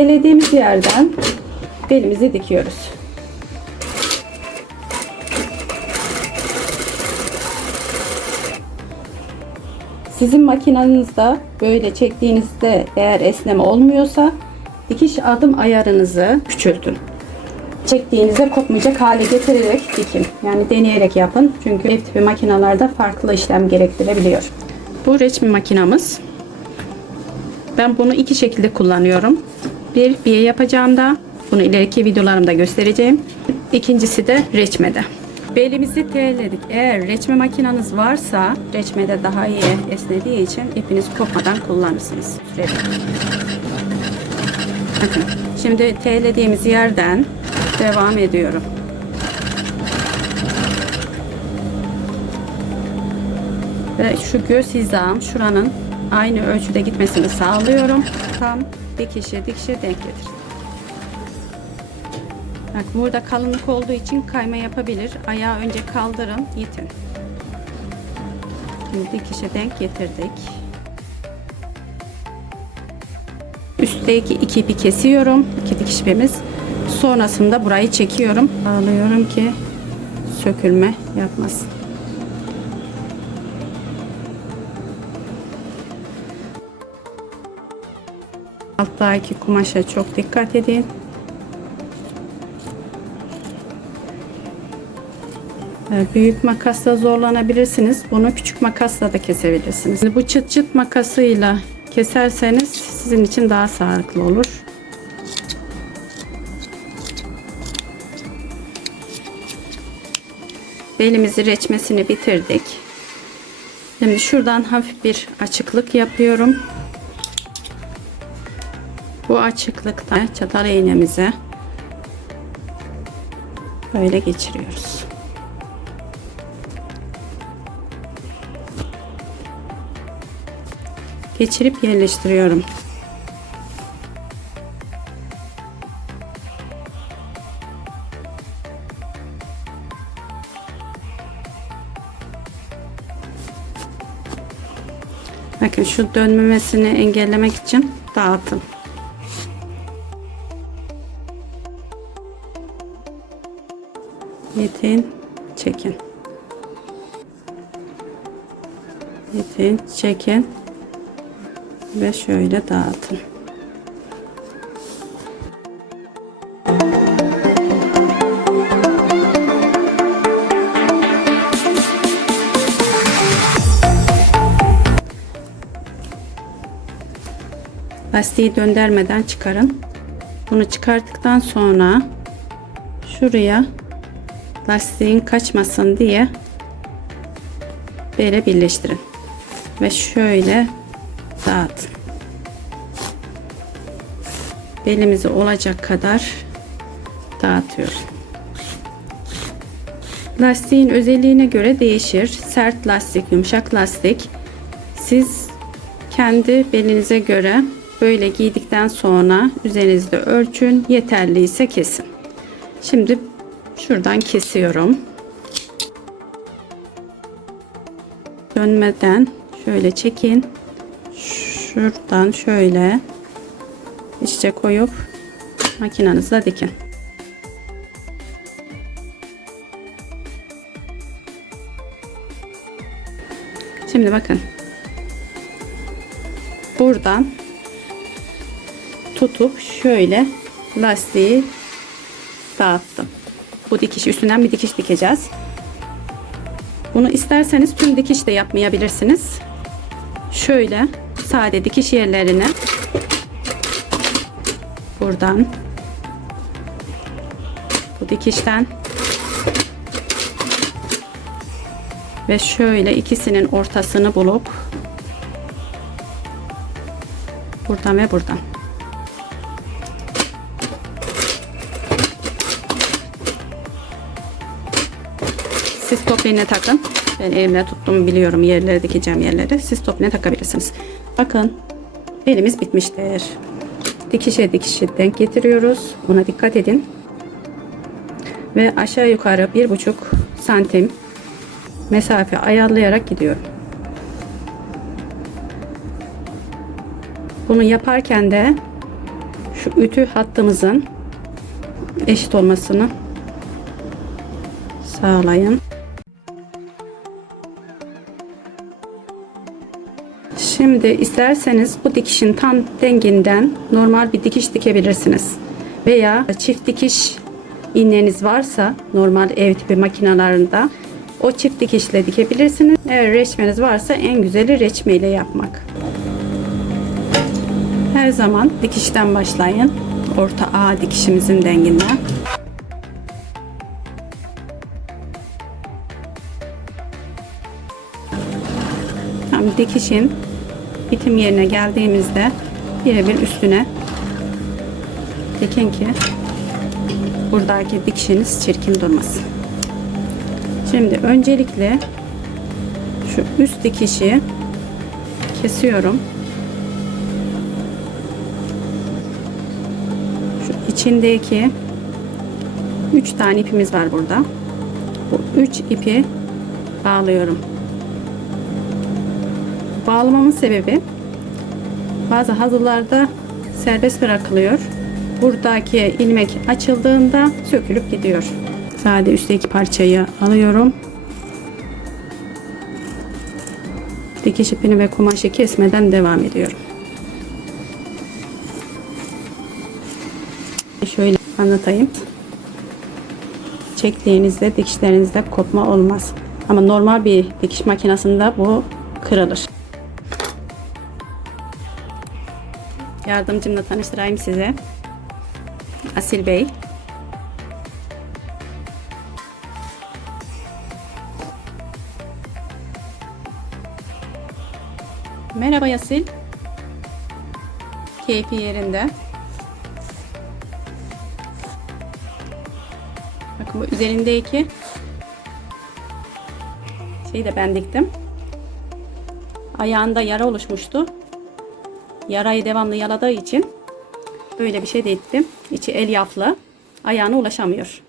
T'lediğimiz yerden belimizi dikiyoruz. Sizin makinenizde böyle çektiğinizde eğer esneme olmuyorsa dikiş adım ayarınızı küçültün. Çektiğinizde kopmayacak hale getirerek dikin. Yani deneyerek yapın. Çünkü ev tipi makinalarda farklı işlem gerektirebiliyor. Bu reçmi makinamız. Ben bunu iki şekilde kullanıyorum. Bir biye yapacağımda bunu ileriki videolarımda göstereceğim. İkincisi de reçmede. Belimizi T'ledik. Eğer reçme makineniz varsa reçmede daha iyi esnediği için ipiniz kopmadan kullanırsınız. Bakın şimdi T'lediğimiz yerden devam ediyorum. Ve şu göz hizam şuranın aynı ölçüde gitmesini sağlıyorum. Tam dikişe dikişe denk getir. Bak burada kalınlık olduğu için kayma yapabilir. Ayağı önce kaldırın, itin. Şimdi dikişe denk getirdik. Üstteki iki ipi kesiyorum. İki dikiş ipimiz. Sonrasında burayı çekiyorum. Bağlıyorum ki sökülme yapmasın. Alttaki kumaşa çok dikkat edin. Ee, Büyük makasla zorlanabilirsiniz. Bunu küçük makasla da kesebilirsiniz. Bu çıt çıt makasıyla keserseniz sizin için daha sağlıklı olur. Belimizi reçmesini bitirdik. Şimdi şuradan hafif bir açıklık yapıyorum. Bu açıklıkta çatal iğnemize böyle geçiriyoruz. Geçirip yerleştiriyorum. Bakın şu dönmemesini engellemek için dağıtın. Yetin, çekin. Yetin, çekin ve şöyle dağıtın. Lastiği döndürmeden çıkarın. Bunu çıkarttıktan sonra şuraya lastiğin kaçmasın diye böyle birleştirin. Ve şöyle dağıtın. Belimize olacak kadar dağıtıyorum. Lastiğin özelliğine göre değişir. Sert lastik, yumuşak lastik. Siz kendi belinize göre böyle giydikten sonra üzerinizde ölçün. Yeterliyse kesin. Şimdi şuradan kesiyorum. Dönmeden şöyle çekin. Şuradan şöyle içe koyup makinenizle dikin. Şimdi bakın. Buradan tutup şöyle lastiği dağıttım. Bu dikiş üstünden bir dikiş dikeceğiz. Bunu isterseniz tüm dikiş de yapmayabilirsiniz. Şöyle sade dikiş yerlerine buradan bu dikişten ve şöyle ikisinin ortasını bulup buradan ve buradan Siz top takın. Ben elimle tuttum biliyorum yerleri dikeceğim yerleri. Siz top takabilirsiniz. Bakın elimiz bitmiştir. Dikişe dikişe denk getiriyoruz. Buna dikkat edin. Ve aşağı yukarı bir buçuk santim mesafe ayarlayarak gidiyorum. Bunu yaparken de şu ütü hattımızın eşit olmasını sağlayın. Şimdi isterseniz bu dikişin tam denginden normal bir dikiş dikebilirsiniz. Veya çift dikiş iğneniz varsa normal ev tipi makinalarında o çift dikişle dikebilirsiniz. Eğer reçmeniz varsa en güzeli reçme ile yapmak. Her zaman dikişten başlayın. Orta A dikişimizin denginden. Tam dikişin bitim yerine geldiğimizde birebir üstüne dikin ki buradaki dikişiniz çirkin durmasın. Şimdi öncelikle şu üst dikişi kesiyorum. Şu içindeki 3 tane ipimiz var burada. Bu 3 ipi bağlıyorum. Bağlamamın sebebi bazı hazırlarda serbest bırakılıyor. Buradaki ilmek açıldığında sökülüp gidiyor. Sade üstteki parçayı alıyorum. Dikiş ipini ve kumaşı kesmeden devam ediyorum. Şöyle anlatayım. Çektiğinizde dikişlerinizde kopma olmaz. Ama normal bir dikiş makinesinde bu kırılır. Yardımcımla tanıştırayım size. Asil Bey. Merhaba Yasil. Keyfi yerinde. Bakın bu üzerindeki şeyi de ben diktim. Ayağında yara oluşmuştu. Yarayı devamlı yaladığı için böyle bir şey de ettim. İçi elyaflı. Ayağına ulaşamıyor.